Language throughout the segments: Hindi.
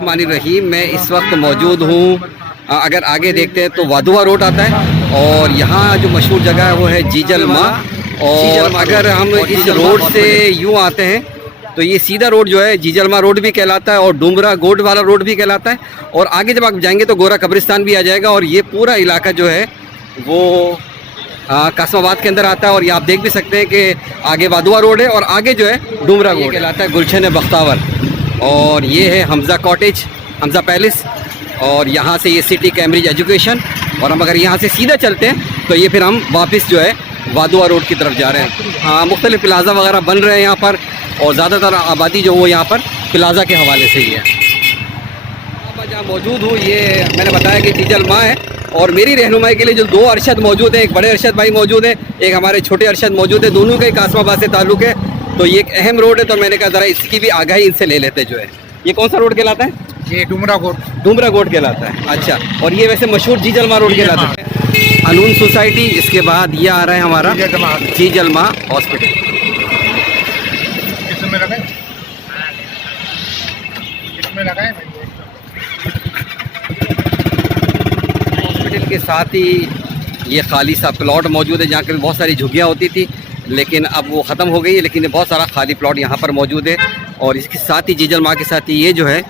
बिस्मिल्लाहिर्रहमानिर्रहीम। मैं इस वक्त मौजूद हूँ, अगर आगे देखते हैं तो वादुआ रोड आता है और यहाँ जो मशहूर जगह है वो है जीजल माँ। और अगर हम इस रोड से यूँ आते हैं तो ये सीधा रोड जो है जीजल माँ रोड भी कहलाता है और डुमरा गोड वाला रोड भी कहलाता है। और आगे जब आप जाएंगे तो गोरा कब्रिस्तान भी आ जाएगा और ये पूरा इलाका जो है वो कासमाबाद के अंदर आता है। और ये आप देख भी सकते हैं कि आगे वादुआ रोड है और आगे जो है डुमरा रोड कहलाता है गुलशन बख्तावर। और ये है हमज़ा कॉटेज, हमज़ा पैलेस, और यहाँ से ये सिटी कैम्ब्रिज एजुकेशन। और हम अगर यहाँ से सीधा चलते हैं तो ये फिर हम वापस जो है वादुआ रोड की तरफ जा रहे हैं। हाँ, मुख्तलिफ प्लाज़ा वगैरह बन रहे हैं यहाँ पर और ज़्यादातर आबादी जो वो यहाँ पर प्लाज़ा के हवाले से ही है। मैं जहाँ मौजूद हूँ ये मैंने बताया कि जीजल माँ है और मेरी रहनुमाई के लिए जो दो अरशद मौजूद हैं, एक बड़े अरशद भाई मौजूद हैं, एक हमारे छोटे अरशद मौजूद है, दोनों का ही कासमाबाद से ताल्लुक़ है। तो ये एक अहम रोड है तो मैंने कहा ज़रा इसकी भी आगाही इनसे ले लेते जो है। ये कौन सा रोड कहलाता है? ये डुमरा गोड कहलाता है। अच्छा, और ये वैसे मशहूर जीजल माँ रोड कहलाता है। अनून सोसाइटी, इसके बाद ये आ रहा है हमारा जीजल माँ हॉस्पिटल। हॉस्पिटल के साथ ही ये खाली सा प्लॉट मौजूद है जहाँ के बहुत सारी झुग्गियाँ होती थी, लेकिन अब वो ख़त्म हो गई है। लेकिन बहुत सारा खाली प्लॉट यहाँ पर मौजूद है। और इसके साथ ही जीजल माँ के साथ ही ये जो है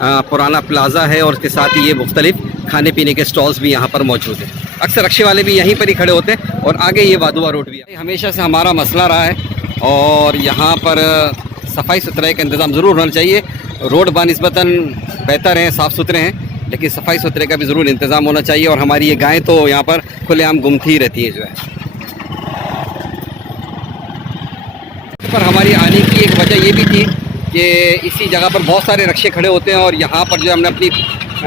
पुराना प्लाज़ा है और उसके साथ ही ये मुख्तलिफ खाने पीने के स्टॉल्स भी यहाँ पर मौजूद हैं। अक्सर रक्शे वाले भी यहीं पर ही खड़े होते हैं और आगे ये वादुआ रोड भी है। हमेशा से हमारा मसला रहा है और यहाँ पर सफाई सुथराई का इंतज़ाम ज़रूर होना चाहिए। रोड बानिस्बतन बेहतर हैं, साफ़ सुथरे हैं, लेकिन सफाई सुथरे का भी ज़रूर इंतज़ाम होना चाहिए। और हमारी ये गायें तो यहाँ पर खुलेआम घूमती ही रहती है जो है। पर हमारी आने की एक वजह ये भी थी कि इसी जगह पर बहुत सारे रक्शे खड़े होते हैं और यहाँ पर जो हमने अपनी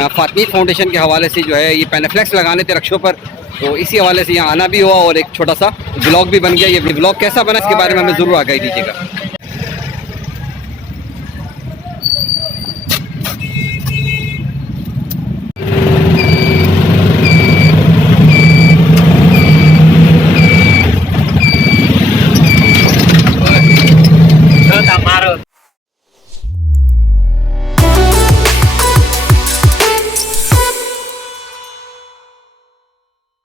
फातमी फाउंडेशन के हवाले से जो है ये पेनाफ्लेक्स लगाने थे रक्षों पर, तो इसी हवाले से यहाँ आना भी हुआ और एक छोटा सा ब्लॉग भी बन गया। ये ब्लॉग कैसा बना इसके बारे में हमें ज़रूर आगाही दीजिएगा।